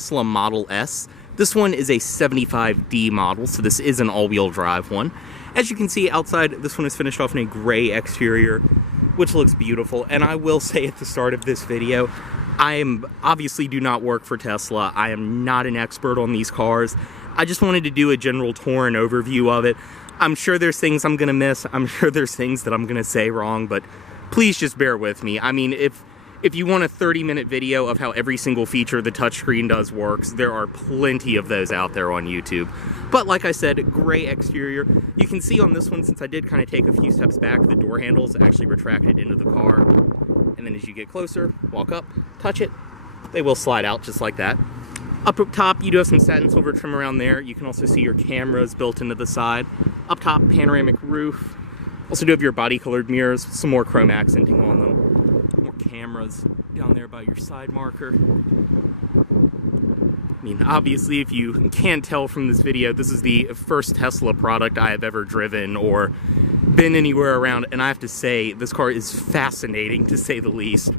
Tesla Model S. This one is a 75D model, so this is an all-wheel drive one. As you can see outside, this one is finished off in a gray exterior, which looks beautiful. And I will say at the start of this video, I obviously do not work for Tesla. I am not an expert on these cars. I just wanted to do a general tour and overview of it. I'm sure there's things I'm gonna miss. I'm sure there's things that I'm gonna say wrong, but please just bear with me. I mean, if you want a 30-minute video of how every single feature the touchscreen does works, there are plenty of those out there on YouTube. But like I said, gray exterior. You can see on this one, since I did kind of take a few steps back, the door handles actually retracted into the car. And then as you get closer, walk up, touch it, they will slide out just like that. Up top, you do have some satin silver trim around there. You can also see your cameras built into the side. Up top, panoramic roof. Also do have your body-colored mirrors, some more chrome accenting on them. More cameras down there by your side marker. I mean, obviously, if you can't tell from this video, this is the first Tesla product I have ever driven or been anywhere around, and I have to say, this car is fascinating, to say the least.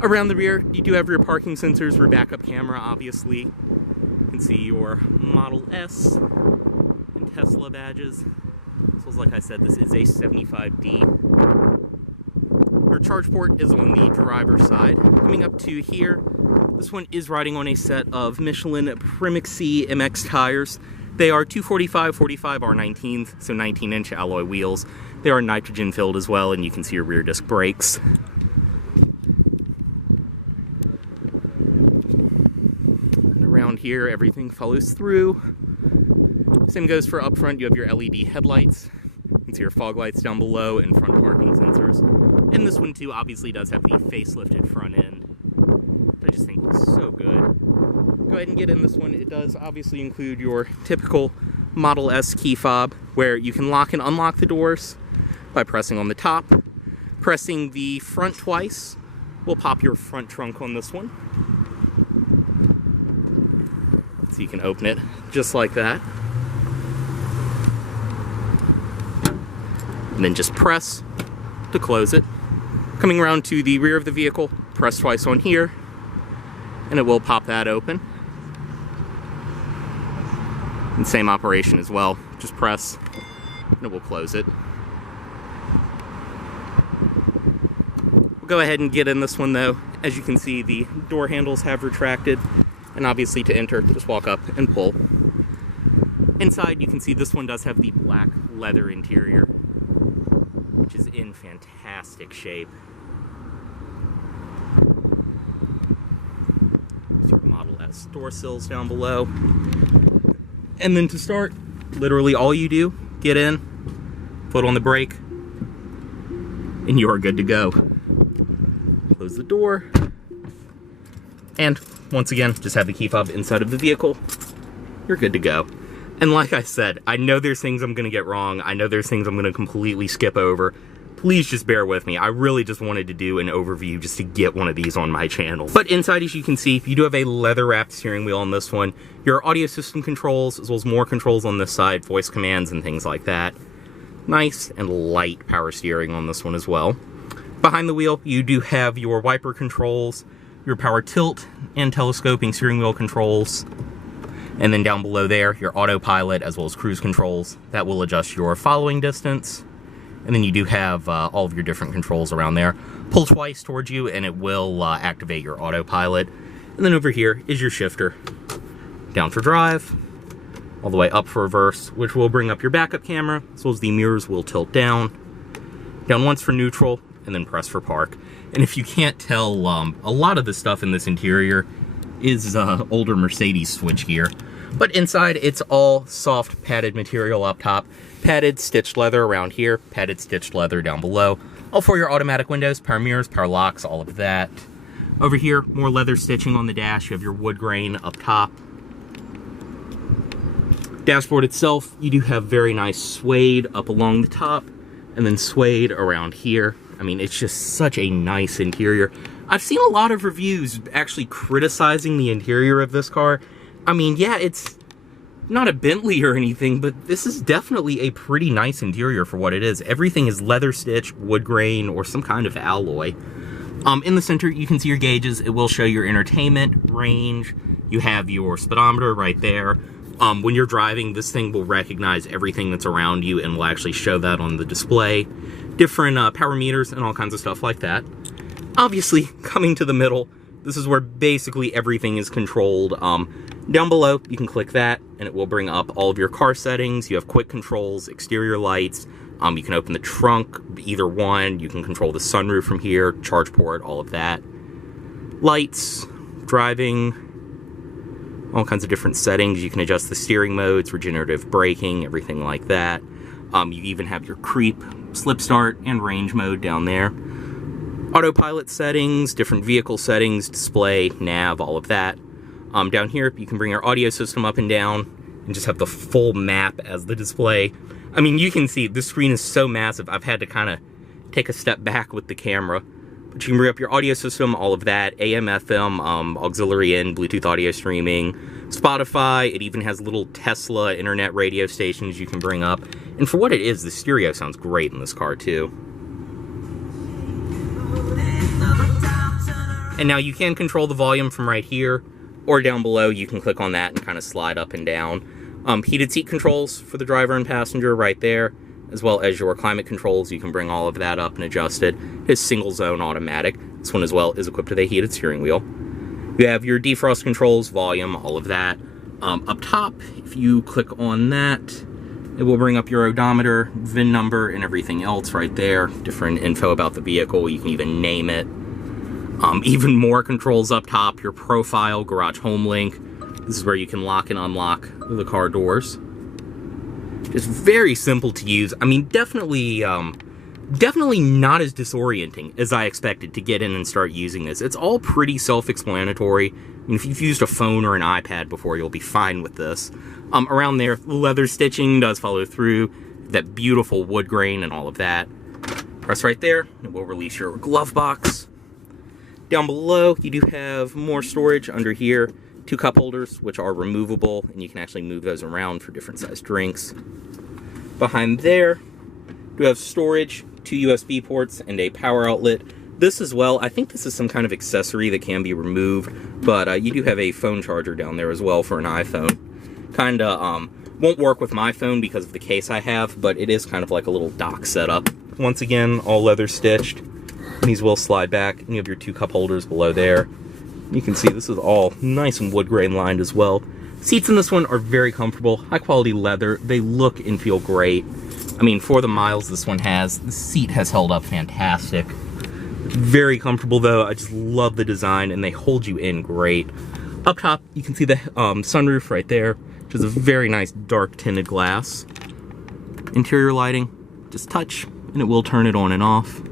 Around the rear, you do have your parking sensors for backup camera, obviously. You can see your Model S and Tesla badges. So like I said, this is a 75D. Your charge port is on the driver's side. Coming up to here, this one is riding on a set of Michelin Premixy MX tires. They are 245/45 R19s, so 19-inch alloy wheels. They are nitrogen filled as well, and you can see your rear disc brakes. Around here, everything follows through. Same goes for up front. You have your LED headlights. You can see your fog lights down below and front parking sensors. And this one too obviously does have the facelifted front end. I just think looks so good. Go ahead and get in this one. It does obviously include your typical Model S key fob, where you can lock and unlock the doors by pressing on the top. Pressing the front twice will pop your front trunk on this one. So you can open it just like that. And then just press to close it. Coming around to the rear of the vehicle, press twice on here, and it will pop that open. And same operation as well. Just press, and it will close it. We'll go ahead and get in this one though. As you can see, the door handles have retracted. And obviously to enter, just walk up and pull. Inside, you can see this one does have the black leather interior, which is in fantastic shape. There's your Model S door sills down below. And then to start, literally all you do, get in, foot on the brake, and you are good to go. Close the door. And once again, just have the key fob inside of the vehicle. You're good to go. And like I said, I know there's things I'm gonna get wrong. I know there's things I'm gonna completely skip over. Please just bear with me. I really just wanted to do an overview just to get one of these on my channel. But inside, as you can see, you do have a leather-wrapped steering wheel on this one. Your audio system controls, as well as more controls on this side, voice commands and things like that. Nice and light power steering on this one as well. Behind the wheel, you do have your wiper controls, your power tilt and telescoping steering wheel controls. And then down below there, your autopilot as well as cruise controls. That will adjust your following distance. And then you do have all of your different controls around there. Pull twice towards you and it will activate your autopilot. And then over here is your shifter. Down for drive, all the way up for reverse, which will bring up your backup camera, as well as the mirrors will tilt down. Down once for neutral, and then press for park. And if you can't tell, a lot of the stuff in this interior is older Mercedes switchgear. But inside, it's all soft padded material up top. Padded stitched leather around here, padded stitched leather down below. All for your automatic windows, power mirrors, power locks, all of that. Over here, more leather stitching on the dash. You have your wood grain up top. Dashboard itself, you do have very nice suede up along the top, and then suede around here. I mean, it's just such a nice interior. I've seen a lot of reviews actually criticizing the interior of this car. I mean, yeah, it's not a Bentley or anything, but this is definitely a pretty nice interior for what it is. Everything is leather stitched, wood grain, or some kind of alloy. In the center, you can see your gauges. It will show your entertainment, range, You have your speedometer right there. When you're driving, this thing will recognize everything that's around you and will actually show that on the display. Different power meters and all kinds of stuff like that. Obviously, coming to the middle, this is where basically everything is controlled. Down below, you can click that, and it will bring up all of your car settings. You have quick controls, exterior lights. You can open the trunk, either one. You can control the sunroof from here, charge port, all of that. Lights, driving, all kinds of different settings. You can adjust the steering modes, regenerative braking, everything like that. You even have your creep, slip start, and range mode down there. Autopilot settings, different vehicle settings, display, nav, all of that. Down here, you can bring your audio system up and down and just have the full map as the display. I mean, you can see this screen is so massive, I've had to kind of take a step back with the camera. But you can bring up your audio system, all of that, AM, FM, auxiliary in, Bluetooth audio streaming, Spotify. It even has little Tesla internet radio stations you can bring up. And for what it is, the stereo sounds great in this car too. And now you can control the volume from right here, or down below. You can click on that and kind of slide up and down. Heated seat controls for the driver and passenger right there, as well as your climate controls. You can bring all of that up and adjust it. It's single zone automatic. This one as well is equipped with a heated steering wheel. You have your defrost controls, volume, all of that. Up top, if you click on that, it will bring up your odometer, VIN number, and everything else right there. Different info about the vehicle. You can even name it. Even more controls up top, your profile, garage home link. This is where you can lock and unlock the car doors. Just very simple to use. I mean, definitely not as disorienting as I expected to get in and start using this. It's all pretty self-explanatory. I mean, if you've used a phone or an iPad before, you'll be fine with this. Around there, the leather stitching does follow through. That beautiful wood grain and all of that. Press right there, it will release your glove box. Down below, you do have more storage under here. 2 cup holders, which are removable, and you can actually move those around for different sized drinks. Behind there, you have storage, 2 USB ports, and a power outlet. This as well, I think this is some kind of accessory that can be removed, but you do have a phone charger down there as well for an iPhone. Kinda, won't work with my phone because of the case I have, but it is kind of like a little dock setup. Once again, all leather stitched. These will slide back, and you have your 2 cup holders below there. You can see this is all nice and wood grain lined as well. Seats in this one are very comfortable, high quality leather. They look and feel great. I mean, for the miles this one has, the seat has held up fantastic. Very comfortable though. I just love the design, and they hold you in great. Up top, you can see the sunroof right there, which is a very nice dark tinted glass. Interior lighting, just touch, and it will turn it on and off.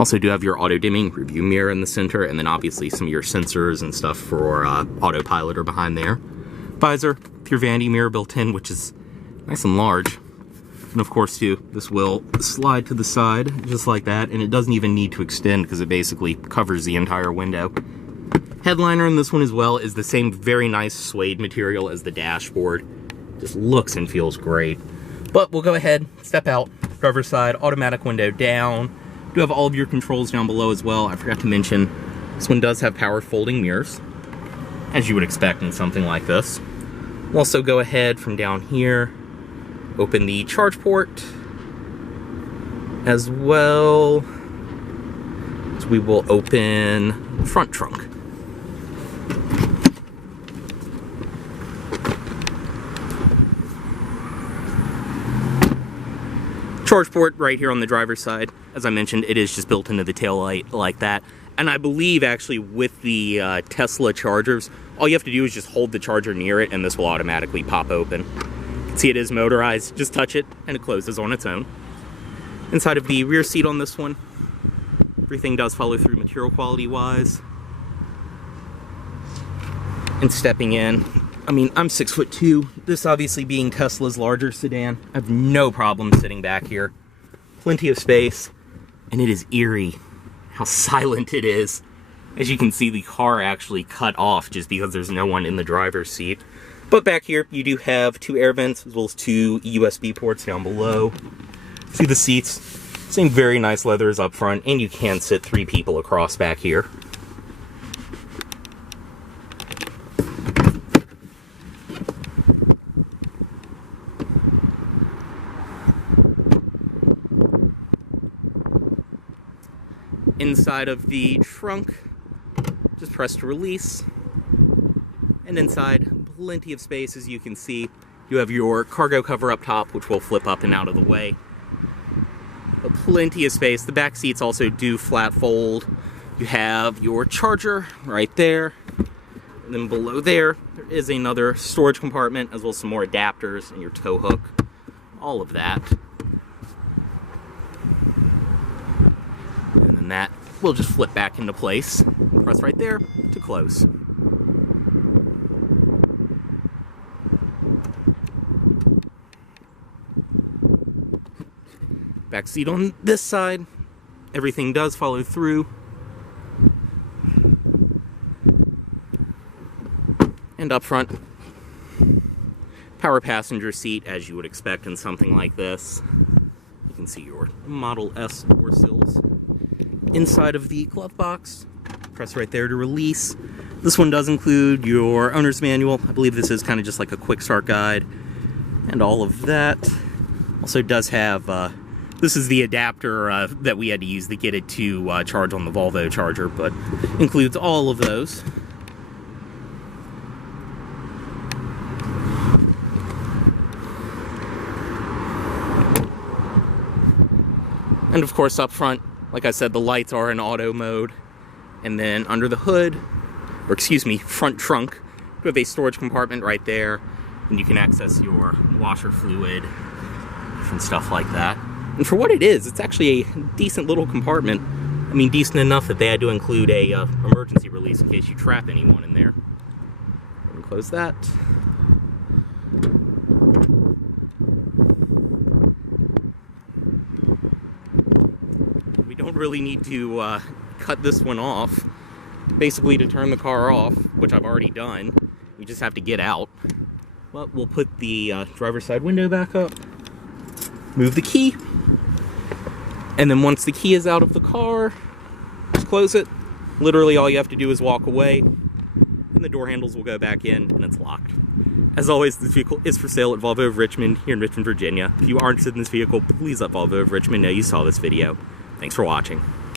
Also do have your auto dimming review mirror in the center, and then obviously some of your sensors and stuff for autopilot are behind there. Visor with your vanity mirror built in, which is nice and large. And of course too, this will slide to the side just like that, and it doesn't even need to extend because it basically covers the entire window. Headliner in this one as well is the same very nice suede material as the dashboard. Just looks and feels great. But we'll go ahead, step out, driver's side, automatic window down. You have all of your controls down below as well. I forgot to mention, this one does have power folding mirrors, as you would expect in something like this. We'll also go ahead from down here, open the charge port, as well as we will open the front trunk. Charge port right here on the driver's side. As I mentioned, it is just built into the taillight like that. And I believe actually with the Tesla chargers, all you have to do is just hold the charger near it and this will automatically pop open. You can see it is motorized. Just touch it and it closes on its own. Inside of the rear seat on this one, everything does follow through material quality wise. And stepping in, I mean, I'm 6'2". This obviously being Tesla's larger sedan, I have no problem sitting back here. Plenty of space, and it is eerie how silent it is. As you can see, the car actually cut off just because there's no one in the driver's seat. But back here, you do have 2 air vents, as well as 2 USB ports down below. See the seats, same very nice leather as up front, and you can sit 3 people across back here. Inside of the trunk, just press to release. And inside, plenty of space, as you can see. You have your cargo cover up top, which will flip up and out of the way. But plenty of space. The back seats also do flat fold. You have your charger right there. And then below there is another storage compartment, as well as some more adapters and your tow hook. All of that. And then that will just flip back into place. Press right there to close. Back seat on this side. Everything does follow through. And up front, power passenger seat, as you would expect in something like this. You can see your Model S door sills. Inside of the glove box, press right there to release. This one does include your owner's manual. I believe this is kind of just like a quick start guide and all of that. Also does have, this is the adapter that we had to use to get it to charge on the Volvo charger, but includes all of those. And of course up front, like I said, the lights are in auto mode. And then under the hood, or excuse me, front trunk, you have a storage compartment right there. And you can access your washer fluid, different stuff like that. And for what it is, it's actually a decent little compartment. I mean, decent enough that they had to include a emergency release in case you trap anyone in there. And close that. We don't really need to cut this one off. Basically, to turn the car off, which I've already done, you just have to get out. But we'll put the driver's side window back up, move the key, and then once the key is out of the car, just close it. Literally all you have to do is walk away, and the door handles will go back in, and it's locked. As always, this vehicle is for sale at Volvo of Richmond, here in Richmond, Virginia. If you are interested in this vehicle, please let Volvo of Richmond know you saw this video. Thanks for watching.